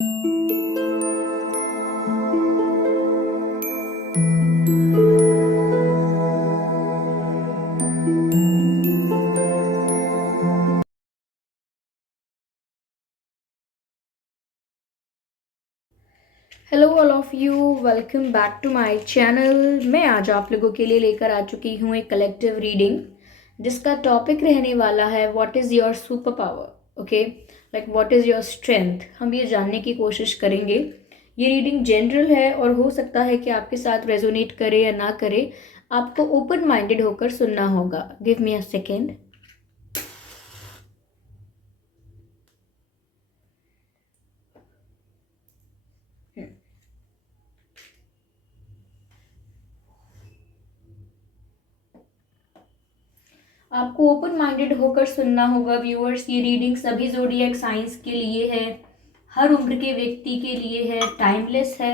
Hello all of you, welcome back to my channel. मैं आज आप लोगों के लिए लेकर आ चुकी हूँ एक कलेक्टिव रीडिंग जिसका टॉपिक रहने वाला है what is your super power. Okay, like what is your strength. हम ये जानने की कोशिश करेंगे। ये रीडिंग जनरल है और हो सकता है कि आपके साथ रेजोनेट करे या ना करे। आपको ओपन माइंडेड होकर सुनना होगा। Give me a second. आपको ओपन माइंडेड होकर सुनना होगा व्यूअर्स। ये रीडिंग सभी ज़ोडिएक साइंस के लिए है, हर उम्र के व्यक्ति के लिए है, टाइमलेस है।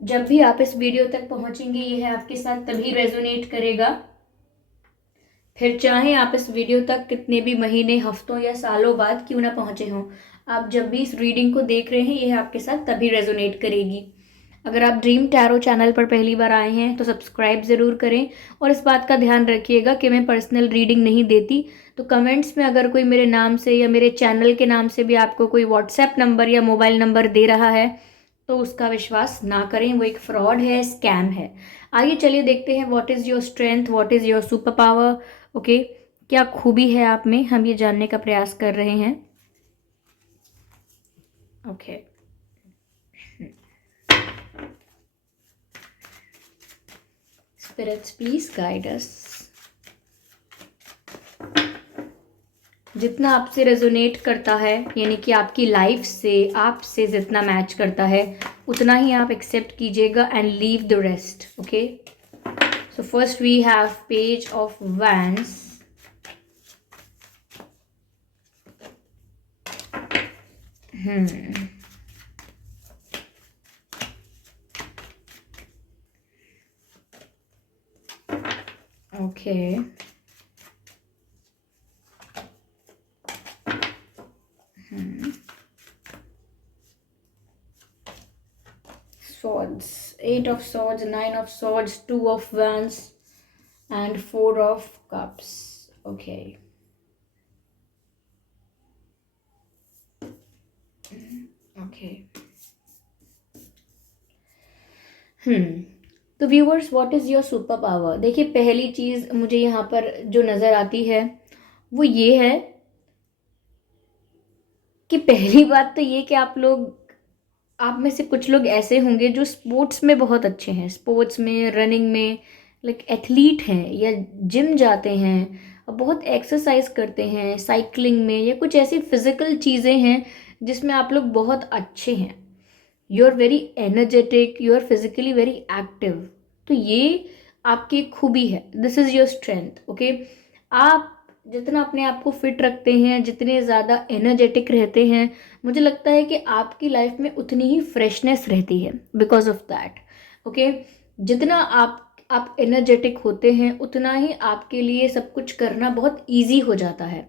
जब भी आप इस वीडियो तक पहुंचेंगे यह आपके साथ तभी रेजोनेट करेगा। फिर चाहे आप इस वीडियो तक कितने भी महीने, हफ्तों या सालों बाद क्यों ना पहुंचे हों, आप जब भी इस रीडिंग को देख रहे हैं यह आपके साथ तभी रेजोनेट करेगी। अगर आप ड्रीम टैरो चैनल पर पहली बार आए हैं तो सब्सक्राइब ज़रूर करें और इस बात का ध्यान रखिएगा कि मैं पर्सनल रीडिंग नहीं देती। तो कमेंट्स में अगर कोई मेरे नाम से या मेरे चैनल के नाम से भी आपको कोई व्हाट्सएप नंबर या मोबाइल नंबर दे रहा है तो उसका विश्वास ना करें, वो एक फ्रॉड है, स्कैम है। आइए चलिए देखते हैं what is your strength, what is your super power. Okay, क्या खूबी है आप में, हम ये जानने का प्रयास कर रहे हैं। Okay, spirits please guide us. जितना आपसे रेजोनेट करता है, यानी कि आपकी लाइफ से, आपसे जितना मैच करता है उतना ही आप एक्सेप्ट कीजिएगा and leave the rest. Okay, so first we have page of wands, okay, swords, 8 of swords, 9 of swords, 2 of wands and 4 of cups. Okay, okay. तो viewers, what is your super power. देखिए, पहली चीज़ मुझे यहाँ पर जो नज़र आती है वो ये है कि पहली बात तो ये कि आप में से कुछ लोग ऐसे होंगे जो स्पोर्ट्स में बहुत अच्छे हैं, स्पोर्ट्स में, रनिंग में, लाइक एथलीट हैं या जिम जाते हैं और बहुत एक्सरसाइज करते हैं, साइकिलिंग में, या कुछ ऐसी फिजिकल चीज़ें हैं जिसमें आप लोग बहुत अच्छे हैं। You are very energetic, you are physically very active. तो ये आपकी एक खूबी है, this is your strength. Okay, आप जितना अपने आप को फिट रखते हैं, जितने ज़्यादा एनर्जेटिक रहते हैं, मुझे लगता है कि आपकी लाइफ में उतनी ही फ्रेशनेस रहती है बिकॉज ऑफ दैट। ओके, जितना आप एनर्जेटिक होते हैं उतना ही आपके लिए सब कुछ करना बहुत ईजी हो जाता है।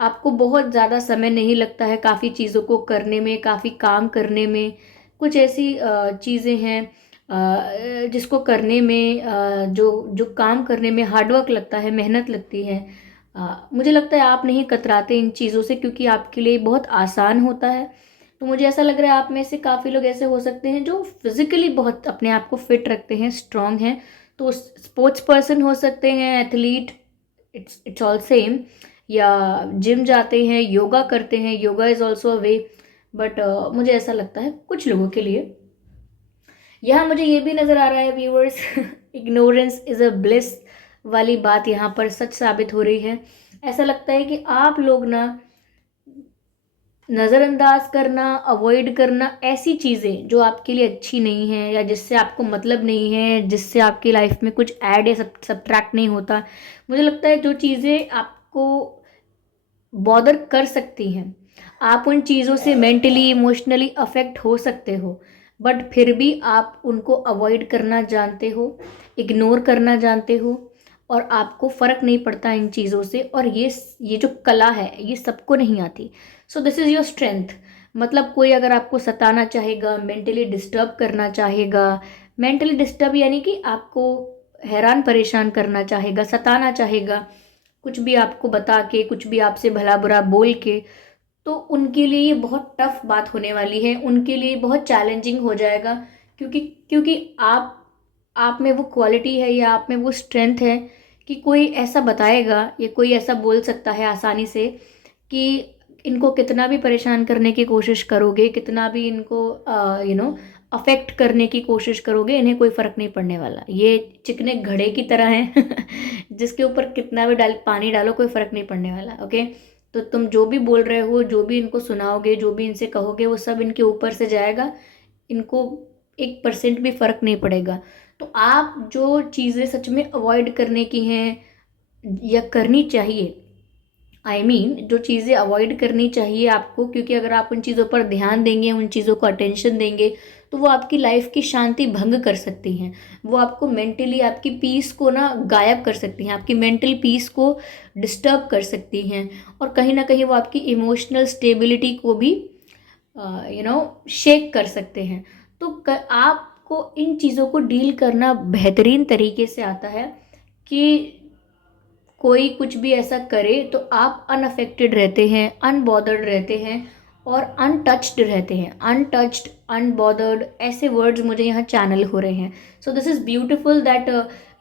आपको बहुत ज़्यादा समय नहीं लगता है काफ़ी चीज़ों को करने में, काफ़ी काम करने में। कुछ ऐसी चीज़ें हैं जिसको करने में, जो जो काम करने में हार्डवर्क लगता है, मेहनत लगती है। मुझे लगता है आप नहीं कतराते इन चीज़ों से क्योंकि आपके लिए बहुत आसान होता है। तो मुझे ऐसा लग रहा है आप में से काफ़ी लोग ऐसे हो सकते हैं जो फिजिकली बहुत अपने आप को फिट रखते हैं, स्ट्रांग हैं। तो स्पोर्ट्स पर्सन हो सकते हैं, एथलीट, इट्स ऑल सेम, या जिम जाते हैं, योगा करते हैं, yoga is also a way. But मुझे ऐसा लगता है कुछ लोगों के लिए। यहाँ मुझे ये भी नज़र आ रहा है viewers, ignorance is a bliss वाली बात यहाँ पर सच साबित हो रही है। ऐसा लगता है कि आप लोग ना नज़रअंदाज करना, अवॉइड करना ऐसी चीज़ें जो आपके लिए अच्छी नहीं हैं या जिससे आपको मतलब नहीं है, जिससे आपकी लाइफ में कुछ ऐड या सब्ट्रैक्ट नहीं होता। मुझे लगता है जो चीज़ें आपको बॉदर कर सकती हैं, आप उन चीज़ों से मेंटली, इमोशनली अफेक्ट हो सकते हो, बट फिर भी आप उनको अवॉइड करना जानते हो, इग्नोर करना जानते हो और आपको फ़र्क नहीं पड़ता इन चीज़ों से। और ये जो कला है ये सबको नहीं आती। सो दिस इज़ योर स्ट्रेंथ। मतलब कोई अगर आपको सताना चाहेगा, मेंटली डिस्टर्ब करना चाहेगा, मेंटली डिस्टर्ब यानी कि आपको हैरान परेशान करना चाहेगा, सताना चाहेगा, कुछ भी आपको बता के, कुछ भी आपसे भला बुरा बोल के, तो उनके लिए ये बहुत टफ बात होने वाली है, उनके लिए बहुत चैलेंजिंग हो जाएगा। क्योंकि क्योंकि आप में वो क्वालिटी है या आप में वो स्ट्रेंथ है कि कोई ऐसा बताएगा या कोई ऐसा बोल सकता है आसानी से कि इनको कितना भी परेशान करने की कोशिश करोगे, कितना भी इनको अफेक्ट करने की कोशिश करोगे, इन्हें कोई फ़र्क नहीं पड़ने वाला। ये चिकने घड़े की तरह हैं जिसके ऊपर कितना भी पानी डालो कोई फ़र्क नहीं पड़ने वाला। ओके, तो तुम जो भी बोल रहे हो, जो भी इनको सुनाओगे, जो भी इनसे कहोगे, वो सब इनके ऊपर से जाएगा, इनको 1% भी फ़र्क नहीं पड़ेगा। तो आप जो चीज़ें सच में अवॉइड करने की हैं या करनी चाहिए, जो चीज़ें अवॉइड करनी चाहिए आपको, क्योंकि अगर आप उन चीज़ों पर ध्यान देंगे, उन चीज़ों को अटेंशन देंगे, तो वो आपकी लाइफ की शांति भंग कर सकती हैं। वो आपको मेंटली, आपकी पीस को ना गायब कर सकती हैं, आपकी मेंटल पीस को डिस्टर्ब कर सकती हैं, और कहीं ना कहीं वो आपकी इमोशनल स्टेबिलिटी को भी शेक कर सकते हैं। तो आपको इन चीज़ों को डील करना बेहतरीन तरीके से आता है कि कोई कुछ भी ऐसा करे तो आप अनअफेक्टेड रहते हैं, अनबॉदर्ड रहते हैं और अनटच्ड रहते हैं। अनटच्ड, अनबॉदर्ड, ऐसे वर्ड्स मुझे यहाँ चैनल हो रहे हैं। So this is beautiful that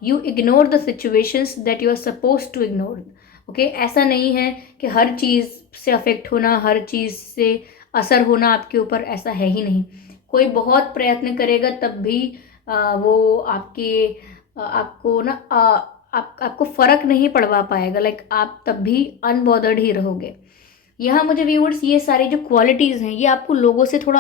you ignore the situations that you are suppose to ignore. Okay, ऐसा नहीं है कि हर चीज़ से अफेक्ट होना, हर चीज़ से असर होना आपके ऊपर, ऐसा है ही नहीं। कोई बहुत प्रयत्न करेगा तब भी वो आपको ना आपको फर्क नहीं पड़वा पाएगा। लाइक आप तब भी अनबॉदर्ड ही रहोगे। यहाँ मुझे व्यूअर्स ये सारी जो क्वालिटीज़ हैं, ये आपको लोगों से थोड़ा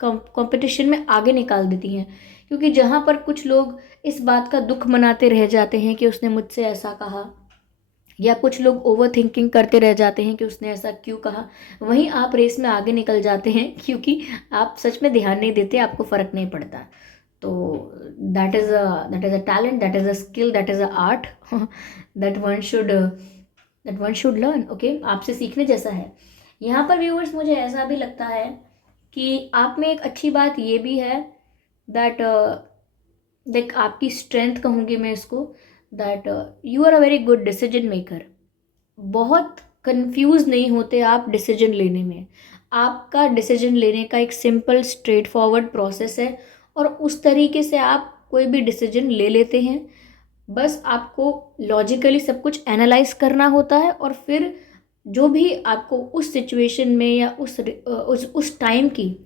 कंपटीशन में आगे निकाल देती हैं। क्योंकि जहाँ पर कुछ लोग इस बात का दुख मनाते रह जाते हैं कि उसने मुझसे ऐसा कहा, या कुछ लोग ओवर थिंकिंग करते रह जाते हैं कि उसने ऐसा क्यों कहा, वहीं आप रेस में आगे निकल जाते हैं क्योंकि आप सच में ध्यान नहीं देते, आपको फ़र्क नहीं पड़ता। तो that is a talent, that is a skill, that is a art that one should learn. Okay, आपसे सीखने जैसा है। यहाँ पर व्यूअर्स मुझे ऐसा भी लगता है कि आप में एक अच्छी बात ये भी है दैट देख, आपकी स्ट्रेंथ कहूँगी मैं इसको, that you are a very good decision maker. बहुत कंफ्यूज नहीं होते आप डिसीजन लेने में। आपका डिसीजन लेने का एक सिंपल स्ट्रेट फॉरवर्ड प्रोसेस है, और उस तरीके से आप कोई भी डिसीजन ले लेते हैं। बस आपको लॉजिकली सब कुछ एनालाइज करना होता है, और फिर जो भी आपको उस सिचुएशन में या उस टाइम की,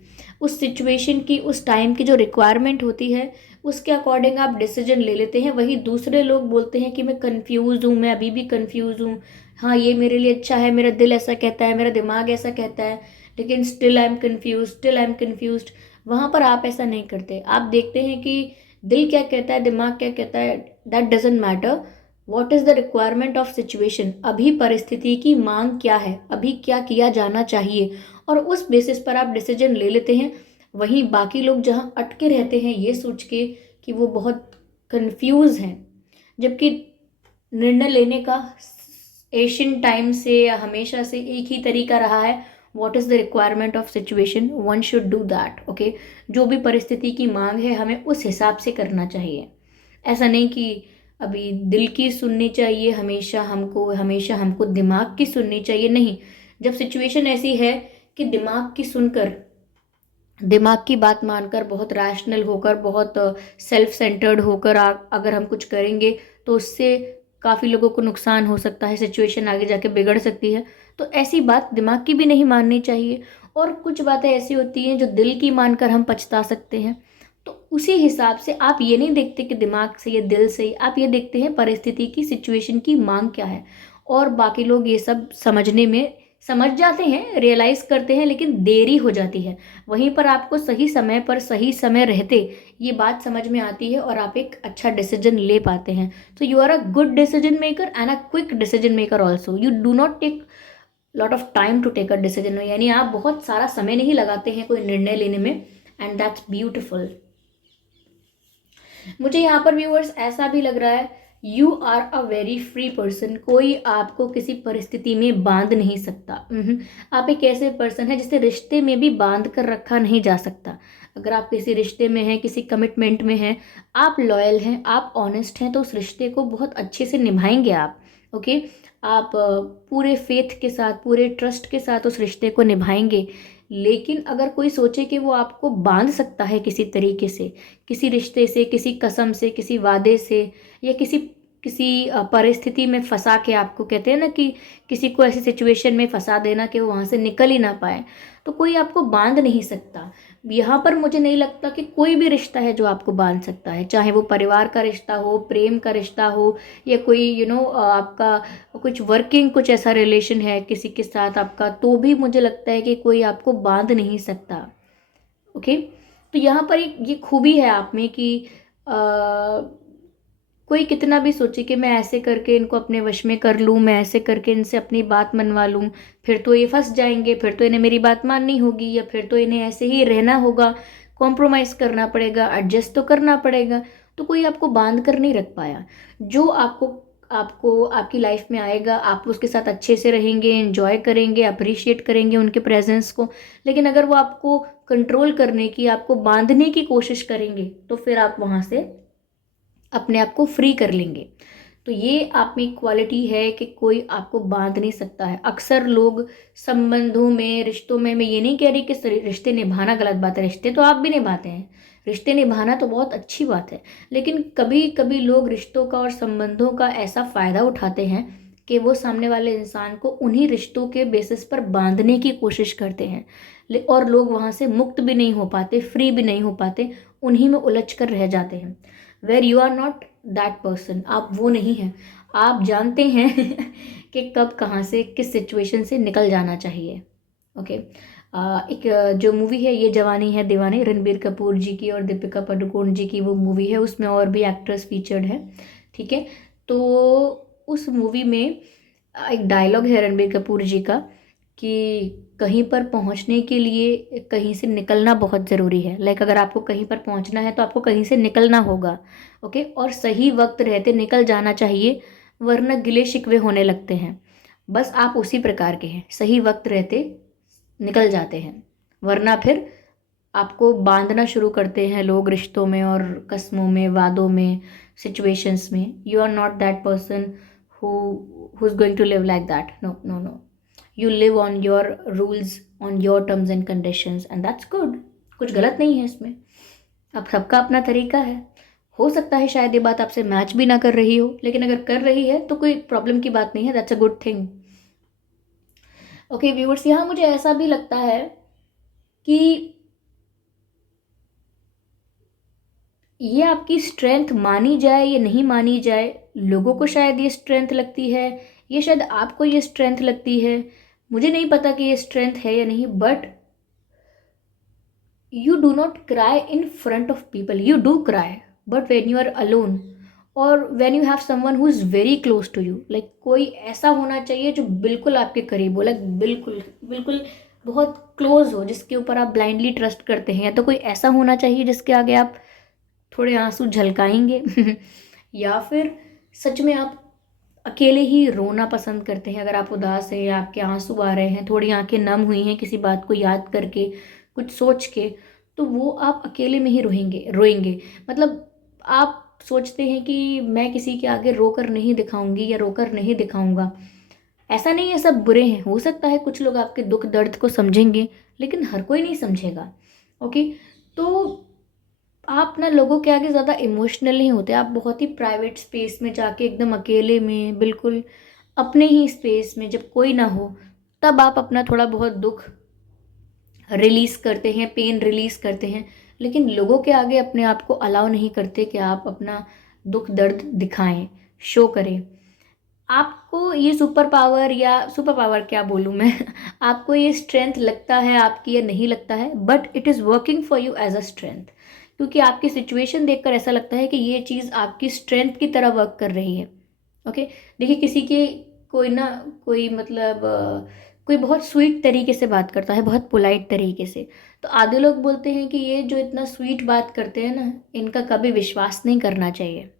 उस सिचुएशन की, उस टाइम की जो रिक्वायरमेंट होती है, उसके अकॉर्डिंग आप डिसीजन ले लेते हैं। वही दूसरे लोग बोलते हैं कि मैं कंफ्यूज हूँ, मैं अभी भी कंफ्यूज हूँ, हाँ ये मेरे लिए अच्छा है, मेरा दिल ऐसा कहता है, मेरा दिमाग ऐसा कहता है, लेकिन still I am confuse, still I am confuse. वहाँ पर आप ऐसा नहीं करते। आप देखते हैं कि दिल क्या कहता है, दिमाग क्या कहता है, that doesn't matter. What is the requirement of situation, अभी परिस्थिति की मांग क्या है, अभी क्या किया जाना चाहिए, और उस बेसिस पर आप डिसीजन ले लेते हैं। वहीं बाकी लोग जहाँ अटके रहते हैं ये सोच के कि वो बहुत कंफ्यूज हैं, जबकि निर्णय लेने का एशियन टाइम से या हमेशा से एक ही तरीका रहा है। What is the requirement of situation, one should do that. Okay, जो भी परिस्थिति की मांग है हमें उस हिसाब से करना चाहिए। ऐसा नहीं कि अभी दिल की सुननी चाहिए हमेशा हमको दिमाग की सुननी चाहिए, नहीं। जब सिचुएशन ऐसी है कि दिमाग की सुनकर, दिमाग की बात मानकर, बहुत रैशनल होकर, बहुत सेल्फ सेंटर्ड होकर अगर हम कुछ करेंगे तो उससे काफ़ी लोगों को नुकसान हो सकता है, सिचुएशन आगे जाके बिगड़ सकती है। तो ऐसी बात दिमाग की भी नहीं माननी चाहिए। और कुछ बातें ऐसी होती हैं जो दिल की मानकर हम पछता सकते हैं। तो उसी हिसाब से आप ये नहीं देखते कि दिमाग से या दिल से, आप ये देखते हैं परिस्थिति की, सिचुएशन की मांग क्या है। और बाकी लोग ये सब समझने में समझ जाते हैं, रियलाइज़ करते हैं, लेकिन देरी हो जाती है। वहीं पर आपको सही समय पर सही समय रहते ये बात समझ में आती है और आप एक अच्छा डिसीजन ले पाते हैं। So you are a good decision maker and a quick decision maker also. You do not take lot of time to take a decision, यानी आप बहुत सारा समय नहीं लगाते हैं कोई निर्णय लेने में, एंड दैट्स ब्यूटिफुल। मुझे यहाँ पर व्यूअर्स ऐसा भी लग रहा है you are a very free person. कोई आपको किसी परिस्थिति में बांध नहीं सकता। आप एक ऐसे पर्सन है जिसे रिश्ते में भी बांध कर रखा नहीं जा सकता। अगर आप किसी रिश्ते में हैं, किसी कमिटमेंट में हैं, आप लॉयल हैं, आप ऑनेस्ट हैं, तो उस रिश्ते को बहुत अच्छे से निभाएंगे आप। ओके, आप पूरे फेथ के साथ, पूरे ट्रस्ट के साथ उस रिश्ते को निभाएंगे। लेकिन अगर कोई सोचे कि वो आपको बांध सकता है किसी तरीके से, किसी रिश्ते से, किसी कसम से, किसी वादे से, या किसी किसी परिस्थिति में फंसा के, आपको कहते हैं ना कि किसी को ऐसी सिचुएशन में फंसा देना कि वो वहाँ से निकल ही ना पाए, तो कोई आपको बांध नहीं सकता। यहाँ पर मुझे नहीं लगता कि कोई भी रिश्ता है जो आपको बांध सकता है, चाहे वो परिवार का रिश्ता हो, प्रेम का रिश्ता हो, या कोई आपका कुछ वर्किंग कुछ ऐसा रिलेशन है किसी के साथ आपका, तो भी मुझे लगता है कि कोई आपको बांध नहीं सकता। ओके, तो यहाँ पर एक ये खूबी है आप में कि कोई कितना भी सोचे कि मैं ऐसे करके इनको अपने वश में कर लूँ, मैं ऐसे करके इनसे अपनी बात मनवा लूँ, फिर तो ये फंस जाएंगे, फिर तो इन्हें मेरी बात माननी होगी, या फिर तो इन्हें ऐसे ही रहना होगा, कॉम्प्रोमाइज़ करना पड़ेगा, एडजस्ट तो करना पड़ेगा। तो कोई आपको बांध कर नहीं रख पाया। जो आपको आपको आपकी लाइफ में आएगा, आप उसके साथ अच्छे से रहेंगे, एंजॉय करेंगे, अप्रिशिएट करेंगे उनके प्रेजेंस को। लेकिन अगर वो आपको कंट्रोल करने की, आपको बांधने की कोशिश करेंगे, तो फिर आप वहाँ से अपने आप को फ्री कर लेंगे। तो ये आप में क्वालिटी है कि कोई आपको बांध नहीं सकता है। अक्सर लोग संबंधों में, रिश्तों में, मैं ये नहीं कह रही कि रिश्ते निभाना गलत बात है, रिश्ते तो आप भी निभाते हैं, रिश्ते निभाना तो बहुत अच्छी बात है। लेकिन कभी कभी लोग रिश्तों का और संबंधों का ऐसा फ़ायदा उठाते हैं कि वो सामने वाले इंसान को उन्हीं रिश्तों के बेसिस पर बांधने की कोशिश करते हैं, और लोग वहाँ से मुक्त भी नहीं हो पाते, फ्री भी नहीं हो पाते, उन्हीं में उलझ कर रह जाते हैं। Where you are not that person, आप वो नहीं हैं। आप जानते हैं कि कब, कहाँ से, किस सिचुएशन से निकल जाना चाहिए। ओके, एक जो मूवी है ये जवानी है दीवानी, रणबीर कपूर जी की और दीपिका पादुकोण जी की वो मूवी है, उसमें और भी एक्टर्स फीचर्ड है। ठीक है, तो उस मूवी में एक डायलॉग है रणबीर कपूर जी का कि कहीं पर पहुंचने के लिए कहीं से निकलना बहुत ज़रूरी है। लाइक अगर आपको कहीं पर पहुंचना है तो आपको कहीं से निकलना होगा। ओके, और सही वक्त रहते निकल जाना चाहिए, वरना गिले शिकवे होने लगते हैं। बस आप उसी प्रकार के हैं, सही वक्त रहते निकल जाते हैं, वरना फिर आपको बांधना शुरू करते हैं लोग रिश्तों में और कस्मों में, वादों में, सिचुएशंस में। You are not that person who is going to live like that. No, no, no. You live on your rules, on your terms and conditions, and that's good. कुछ गलत नहीं है इसमें। अब सबका अपना तरीका है। हो सकता है शायद ये बात आपसे मैच भी ना कर रही हो, लेकिन अगर कर रही है तो कोई प्रॉब्लम की बात नहीं है, that's a good thing. Okay viewers, यहाँ मुझे ऐसा भी लगता है कि ये आपकी स्ट्रेंथ मानी जाए या नहीं मानी जाए, लोगों को शायद ये स्ट्रेंथ लगती है, ये शायद आपको ये स्ट्रेंथ लगती है, मुझे नहीं पता कि ये स्ट्रेंथ है या नहीं। But you do not cry in front of people, you do cry, but when you are alone, और when you have someone who is very close to you. Like कोई ऐसा होना चाहिए जो बिल्कुल आपके करीब हो, लाइक बिल्कुल बिल्कुल बहुत क्लोज हो, जिसके ऊपर आप ब्लाइंडली ट्रस्ट करते हैं। या तो कोई ऐसा होना चाहिए जिसके आगे आप थोड़े आंसू झलकाएंगे या फिर सच में आप अकेले ही रोना पसंद करते हैं। अगर आप उदास हैं या आपके आंसू आ रहे हैं, थोड़ी आंखें नम हुई हैं किसी बात को याद करके, कुछ सोच के, तो वो आप अकेले में ही रोएंगे रोएंगे। मतलब आप सोचते हैं कि मैं किसी के आगे रोकर नहीं दिखाऊंगी या रोकर नहीं दिखाऊंगा। ऐसा नहीं है सब बुरे हैं, हो सकता है कुछ लोग आपके दुख दर्द को समझेंगे, लेकिन हर कोई नहीं समझेगा। ओके, तो आप ना लोगों के आगे ज़्यादा इमोशनल नहीं होते, आप बहुत ही प्राइवेट स्पेस में जाके एकदम अकेले में, बिल्कुल अपने ही स्पेस में, जब कोई ना हो, तब आप अपना थोड़ा बहुत दुख रिलीज़ करते हैं, पेन रिलीज़ करते हैं। लेकिन लोगों के आगे अपने आप को अलाउ नहीं करते कि आप अपना दुख दर्द दिखाएं, शो करें। आपको ये सुपर पावर, या सुपर पावर क्या बोलूँ मैं आपको ये स्ट्रेंथ लगता है आपकी या नहीं लगता है, but it is working for you as a strength, क्योंकि आपकी सिचुएशन देखकर ऐसा लगता है कि ये चीज़ आपकी स्ट्रेंथ की तरह वर्क कर रही है। ओके, देखिए किसी के कोई ना कोई मतलब कोई बहुत स्वीट तरीके से बात करता है, बहुत पोलाइट तरीके से, तो आधे लोग बोलते हैं कि ये जो इतना स्वीट बात करते हैं ना, इनका कभी विश्वास नहीं करना चाहिए।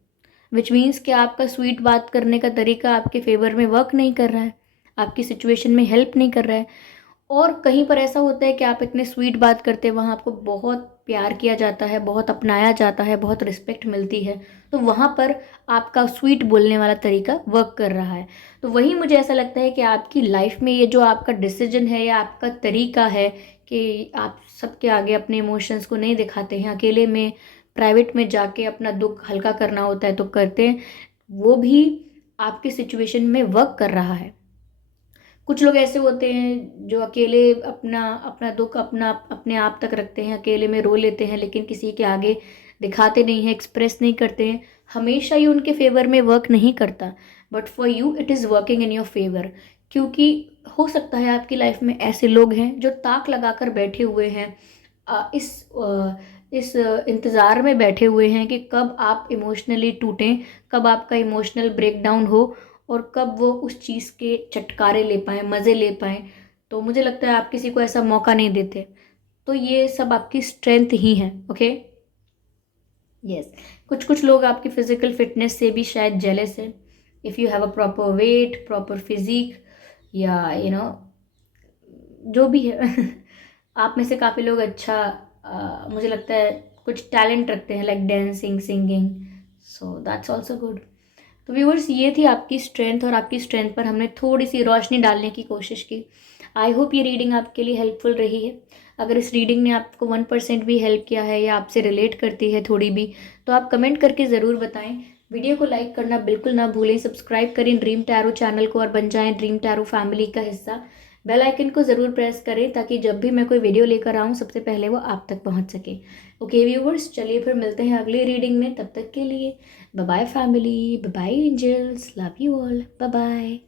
विच मीन्स कि आपका स्वीट बात करने का तरीका आपके फेवर में वर्क नहीं कर रहा है, आपकी सिचुएशन में हेल्प नहीं कर रहा है। और कहीं पर ऐसा होता है कि आप इतने स्वीट बात करते हैं, वहाँ आपको बहुत प्यार किया जाता है, बहुत अपनाया जाता है, बहुत रिस्पेक्ट मिलती है, तो वहाँ पर आपका स्वीट बोलने वाला तरीका वर्क कर रहा है। तो वही मुझे ऐसा लगता है कि आपकी लाइफ में ये जो आपका डिसीजन है या आपका तरीका है कि आप सबके आगे अपने इमोशंस को नहीं दिखाते हैं, अकेले में प्राइवेट में जाके अपना दुख हल्का करना होता है तो करते हैं, वो भी आपकी सिचुएशन में वर्क कर रहा है। कुछ लोग ऐसे होते हैं जो अकेले अपना अपना दुख अपना अपने आप तक रखते हैं, अकेले में रो लेते हैं, लेकिन किसी के आगे दिखाते नहीं हैं, एक्सप्रेस नहीं करते हैं। हमेशा ही उनके फेवर में वर्क नहीं करता, but for you it is working in your favour. क्योंकि हो सकता है आपकी लाइफ में ऐसे लोग हैं जो ताक लगाकर बैठे हुए हैं, इस इंतज़ार में बैठे हुए हैं कि कब आप इमोशनली टूटें, कब आपका इमोशनल ब्रेकडाउन हो, और कब वो उस चीज़ के चटकारे ले पाएँ, मज़े ले पाएँ। तो मुझे लगता है आप किसी को ऐसा मौका नहीं देते। तो ये सब आपकी स्ट्रेंथ ही है। Okay, yes. कुछ कुछ लोग आपकी फ़िज़िकल फिटनेस से भी शायद जेलस है। If you have a proper weight, proper physique, या जो भी है आप में से काफ़ी लोग अच्छा मुझे लगता है कुछ टैलेंट रखते हैं, like dancing, singing, so that's also good. तो व्यूवर्स, ये थी आपकी स्ट्रेंथ, और आपकी स्ट्रेंथ पर हमने थोड़ी सी रोशनी डालने की कोशिश की। आई होप ये रीडिंग आपके लिए हेल्पफुल रही है। अगर इस रीडिंग ने आपको 1% भी हेल्प किया है या आपसे रिलेट करती है थोड़ी भी, तो आप कमेंट करके ज़रूर बताएं। वीडियो को लाइक करना बिल्कुल ना भूलें, सब्सक्राइब करें ड्रीम टैरो चैनल को और बन जाएं ड्रीम टैरो फैमिली का हिस्सा। बेल आइकन को ज़रूर प्रेस करें ताकि जब भी मैं कोई वीडियो लेकर आऊँ सबसे पहले वो आप तक पहुँच सके। ओके व्यूवर्स, चलिए फिर मिलते हैं अगली रीडिंग में। तब तक के लिए bye bye family, bye bye angels, love you all, bye bye.